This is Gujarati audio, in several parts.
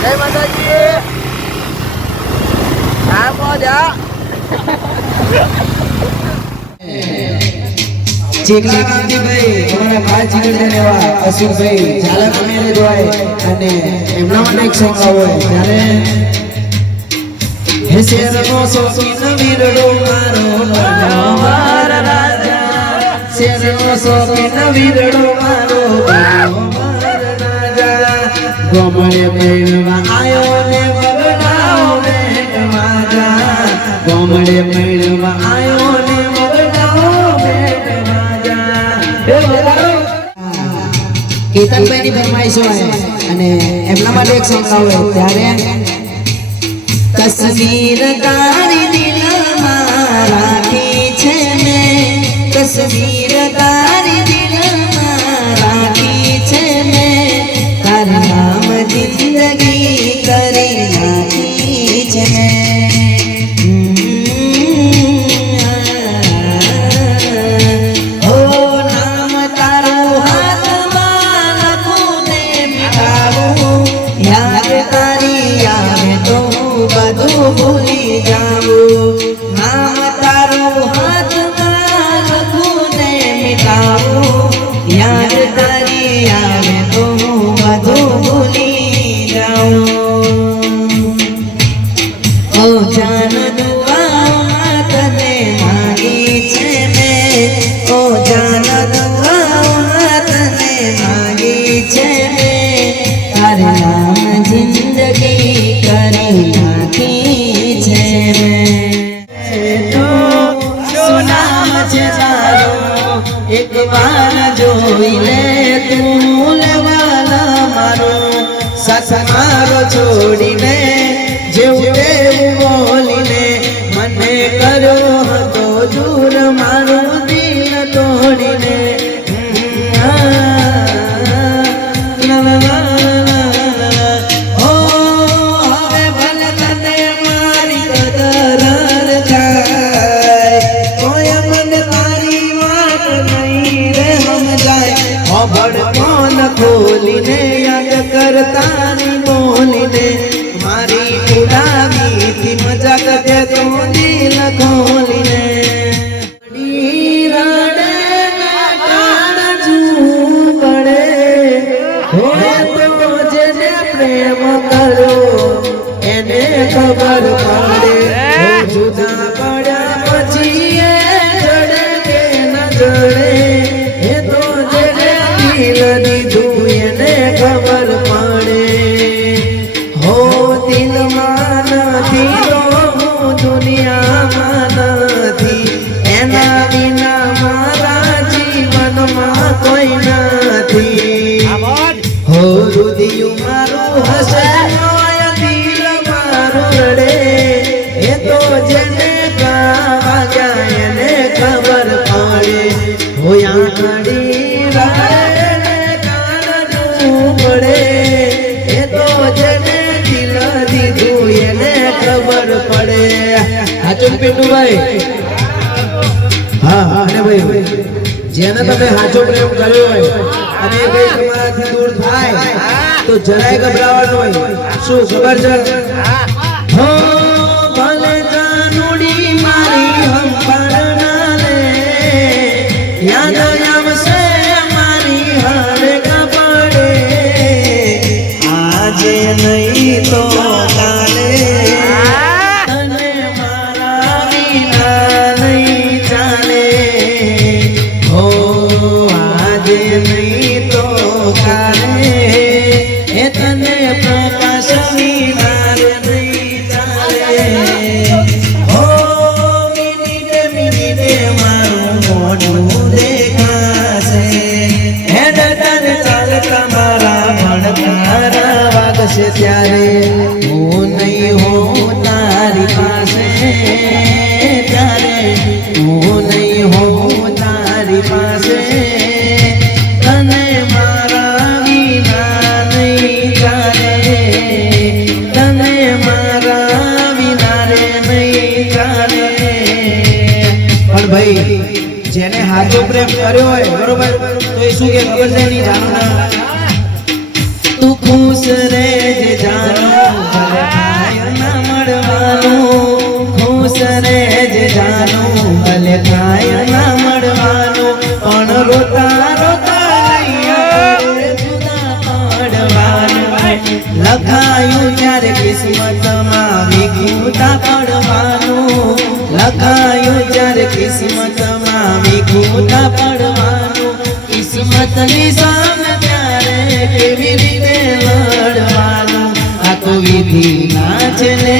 જય માતાજી આ મોજા ચેકલી કાંતિભાઈ અમારા પાંચ જીગર લેવા અશોકભાઈ ઝાલા મેરેજ હોય અને એમના માટે એક સોંગ આવો ત્યારે હે શેરનો શોખીન વીરડો મારો મારા રાજા શેરનો શોખીન વીરડો મારો મારા રાજા ગોમડે મેળવા આયો ને વગડાઓ ને માજા ગોમડે મેળવા આયો ને કેતનભાઈની ફરમાઈશ હોય અને એમના માટે એક સોંગ આવે ત્યારે તસવીર તારી દિલમાં રાખી છે મેં તસવીર તારી દિલમાં રાખી છે મેં તારું નામ જિંદગી કરી નાખી છે મેં ભૂલી જાઉં નામ તારું હાથમાં લખું ને મિટાવું યાદ તારી આવે તો બધું ભૂલી જાઉં ઓ જાન દુઆ તને માંગી છે મેં ઓ જાન દુઆ તને માંગી છે મેં તારે નામ જિંદગી કરી एक बार जोई ले तू लेवाला मारो साथ मारो छोड़ी ने जेवते बोली ने मने करो तो दूर मारो दिल तोड़ी ने खोलीने याद करतानी बोलीने मारी उड़ावी थी मजाक दे तो दिल खोलीने रड़े पड़े हो तो जेने प्रेम करो एने खबर पड़े जुदा पड़ा पछी जड़े के न जड़े तो जेने दिल खबर पड़े हो दिल मानती रो दुनिया मानती एना बिना मारा जीवन में कोई नहीं हो रुदियु मारो हसे दिल मारो रड़े ये तो जने का ने खबर पड़े हो यानी खबर पड़े हाचो पिंडू भाई हाँ अने भाई जेने तमे हाचो प्रेम कर्यो होय अने भाई તમારાથી દૂર થાય તો જરાય ગભરાવાનું હોય શું ખબર છે હો ભલે જાનુડી મારી હંપારના લે યાદ આવશે મારી હરે કપડે આજે નહીં તો ત્યારે હું નહીં હોઉં તારી પાસે ત્યારે હું નહીં હોઉં તારી પાસે તને મારા વિના નહીં ચાલે તને મારા વિના રે નહીં ચાલે પણ ભાઈ જેને હાથો પ્રેમ કર્યો હોય બરોબર તો એ શું કે ખબર છે નહીં જાણો ના તું ખુશ રહેજે જાનું ભલે થાય ના મળવાનું ખુશ રહેજે જાનું ભલે થાય ના મળવાનું પણ રોતા રોતા જુદા પડવાનું લખાયું ત્યારે કિસ્મતમાં વિખૂટા પડવાનું લખાયું ત્યારે કિસ્મતમાં વિખૂટા પડવાનું કિસ્મતની સામે ત્યારે કેવી રીતે લડવાનું આ તો વિધિ નાચ ને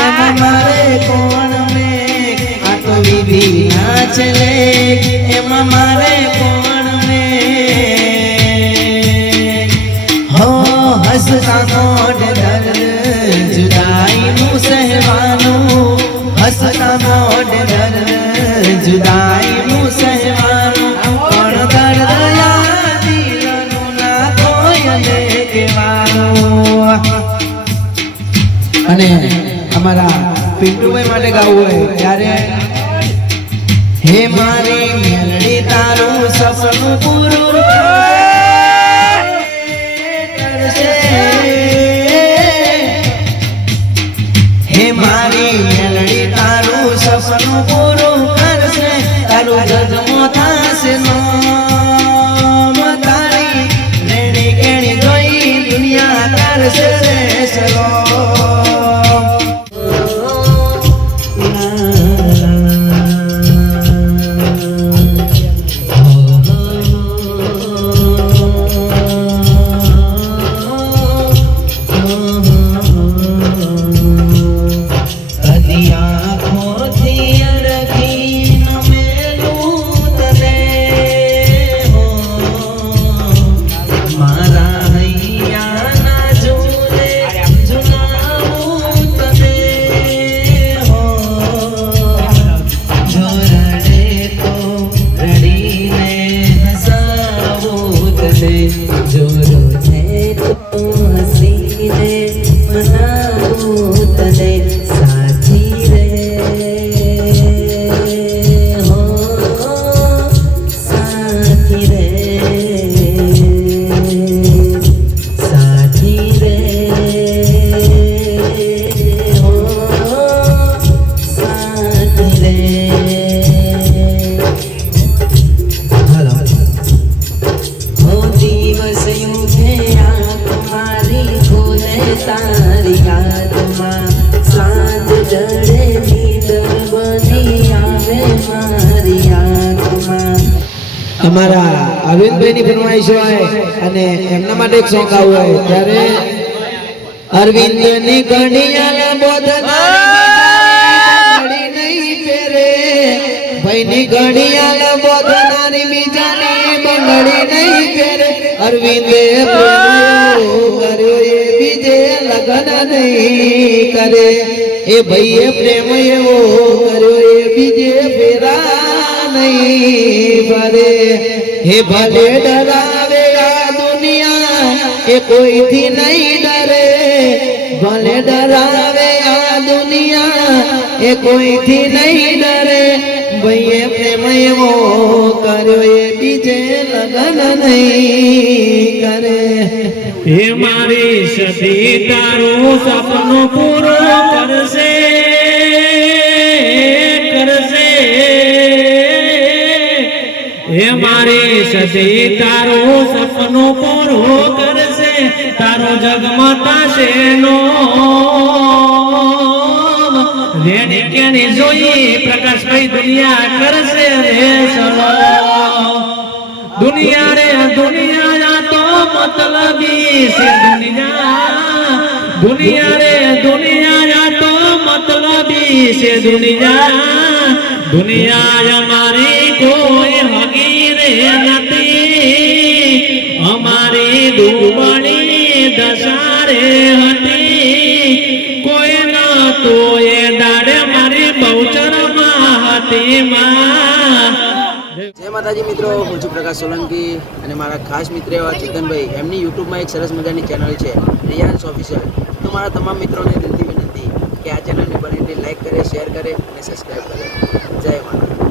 એમાં મારે કોણ મે આ તો વિધિ નાચ ને એમાં મારે કોણ મે હો હસતા મોઢ દર જુદાઈનું સહેવાનું હસતા મોઢ દર જુદાઈનું સહેવાનું પણ દર્દ યાદીનું ના કોઈને કહેવાનું અને અમારા પિન્ટુભાઈ માટે ગાવું હોય ત્યારે હે મારી મેલડી તારું સપનું પૂરું કરશે હે મારી મેલડી તારું સપનું પૂરું કરશે તારું જગમો થાશે નો તારી રેણી કેણી જોઈ દુનિયા કરશે રે સલો અમારા અરવિંદભાઈની ફરમાઈશ હોય અને એમના માટે એક સોંગ આવું હોય ત્યારે અરવિંદની ઘડિયાળ બોધનારી નહીં પહેરે ભાઈની ઘડિયાળ બોધનારી બીજાની બંગડી નહીં પહેરે અરવિંદે કર્યો એ બીજે લગન નહીં કરે એ ભાઈએ પ્રેમ એવો કર્યો એ બીજે ફેરા નહીં ભરે હે ભલે ડરાવે આ દુનિયા એ કોઈથી નહીં ડરે ભલે ડરાવે આ દુનિયા એ કોઈથી નહીં ડરે ભાઈએ પ્રેમ એવો કર્યો એ બીજે લગન નહીં કરે હે મારી સતી તારું સપનું પૂરું કરશે કરશે હે મારી સતી તારું સપનું પૂરું કરશે તારો જગમતાશે નો રેણી કેણી જોઈ પ્રકાશભાઈ દુનિયા કરશે રે સલો દુનિયા રે દુનિયા તો મતલબી છે દુનિયા રે દુનિયા તો મતલબી છે દુનિયા અમારી કોઈ હગી રે નથી અમારી દુબળી દશા રે હતી કોઈ ન તો એ દાડે મારી બહુચરમાં હતી માં જય માતાજી મિત્રો, હું છું પ્રકાશ સોલંકી અને મારા ખાસ મિત્ર એવા ચેતનભાઈ એમની યુટ્યુબમાં એક સરસ મજાની ચેનલ છે રિયાન્સ ઓફિશિયલ. તો મારા તમામ મિત્રોને દિલથી વિનંતી કે આ ચેનલને બને લાઈક કરે, શેર કરે અને સબસ્ક્રાઈબ કરે. જય માતા.